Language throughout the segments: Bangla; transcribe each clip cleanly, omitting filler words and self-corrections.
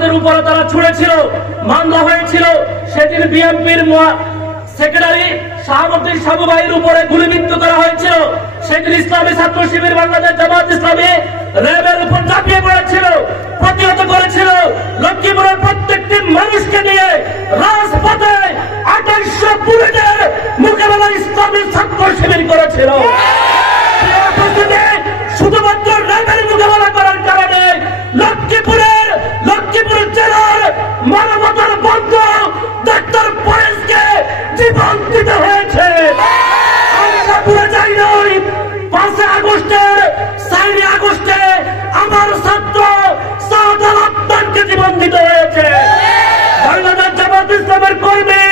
আমাদের উপরে তারা ছুড়েছিল, মামলা হয়েছিল। সেদিন বিএনপির সেক্রেটারি শাহাবুদ্দিন সাবু ভাইয়ের উপরে গুলিবিদ্ধ করা হয়েছিল। সেদিন ইসলামী ছাত্র শিবির বাংলাদেশ জামাত ইসলামী র্যাবের উপর ঝাঁপিয়ে পড়েছিল, প্রতিহত করেছিল। লক্ষ্মীপুরের প্রত্যেকটি মানুষকে নিয়ে রাজপথে 2800 বুলেটের মোকাবেলা ইসলামী ছাত্র শিবির করেছিল। শুধুমাত্র র্যাবের মোকাবেলা করার কারণে লক্ষ্মীপুর জেলার মানবতার বন্ধ ডাক্তার পরেশকে জীবন দিতে হয়েছে। আমরা পুরো যাই নই, 5 আগস্টে 4 আগস্টে আমার ছাত্র সাউদাল আত্মাকে জীবন দিতে হয়েছে। বাংলাদেশ জামাত ইসলামের কর্মী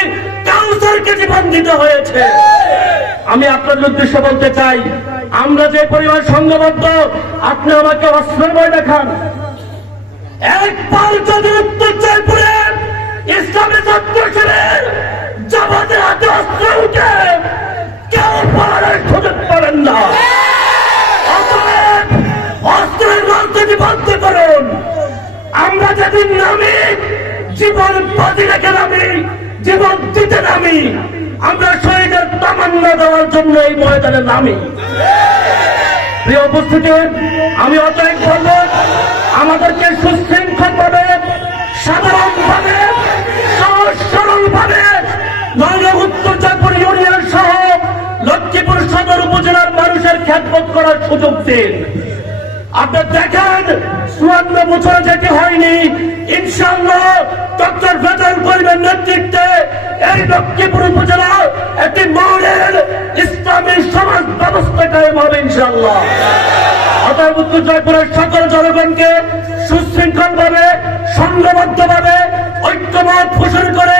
কাউসারকে জীবন দিতে হয়েছে। আমি আপনাদের উদ্দেশ্যে বলতে চাই, আমরা যে পরিবার সংঘবদ্ধ, আপনি আমাকে অস্ত্রের ভয় দেখান। একবার যদি উত্তর জয়পুরে ইসলামী ছাত্র শিবির জামাতের হাতে অস্ত্র উঠে কেউ পালানোর সুযোগ পাবেন না। অস্ত্রের রাজনীতি বন্ধ করুন। আমরা যেদিন নামি জীবন বাজি রেখে নামি, জীবন দিতে নামি, আমরা শহীদের তামান্না দেওয়ার জন্য এই ময়দানে নামি। প্রিয় উপস্থিতি, আমি অতএব বলব, আমাদেরকে সুশৃঙ্খল ভাবে, সাধারণ ভাবে, সহজ সরল ভাবে উত্তর জয়পুর ইউনিয়ন সহ লক্ষ্মীপুর সদর উপজেলার মানুষের খেদমত করার সুযোগ দিন। আপনার দেখেন 54 বছরে যেটি হয়নি, ইনশাআল্লাহ ডক্টর ফেজাল করিমের নেতৃত্বে এই লক্ষ্মীপুর উপজেলা একটি মডেল ইসলামী সমাজ ব্যবস্থা কায়েম হবে ইনশাআল্লাহ। অতএব উত্তর জয়পুরের সকল জনগণকে সুশৃঙ্খল ভাবে, সংঘবদ্ধ ভাবে, ঐক্যমত পোষণ করে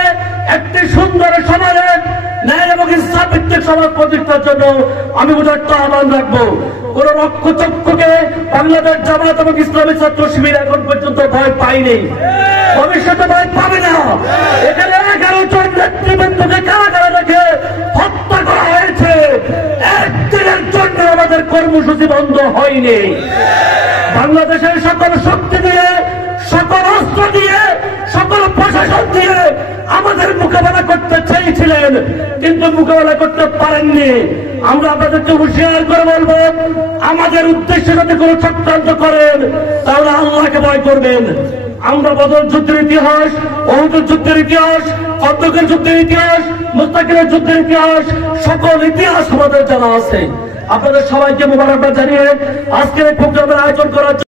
একটি সুন্দর সমাজের ন্যায় এবং ইসলাম ভিত্তিক সমাজ প্রতিষ্ঠার জন্য আমি উদাত্ত আহ্বান রাখবো। কোন রক্ষচক্ষুকে বাংলাদেশ জামাত এবং ইসলামী ছাত্র শিবির এখন পর্যন্ত ভয় পায়নি, ভবিষ্যতে ভয় পাবে না। এখানে 11 জন নেতৃবৃন্দকে কারাগারে রেখে হত্যা করা হয়েছে। একদিনের জন্য আমাদের কর্মসূচি বন্ধ হয়নি। বাংলাদেশের সকল শক্তি দিয়ে, সকল অস্ত্র দিয়ে, সকল প্রশাসন দিয়ে আমাদের মোকাবেলা করতে চেয়েছিলেন, কিন্তু মোকাবেলা করতে পারেননি। আমরা আপনাদেরকে হুঁশিয়ার করে বলবো, আমাদের উদ্দেশ্যে যদি কোনো চক্রান্ত করেন তাহলে আল্লাহকে ভয় করবেন। আমরা বদর যুদ্ধের ইতিহাস, ওহুদের যুদ্ধের ইতিহাস, খন্দকের যুদ্ধের ইতিহাস, মুস্তাকিমের যুদ্ধের ইতিহাস, সকল ইতিহাস আমাদের জানা আছে। আপনাদের সবাইকে মোবারকবাদ জানিয়ে আজকের এই প্রোগ্রামের আয়োজন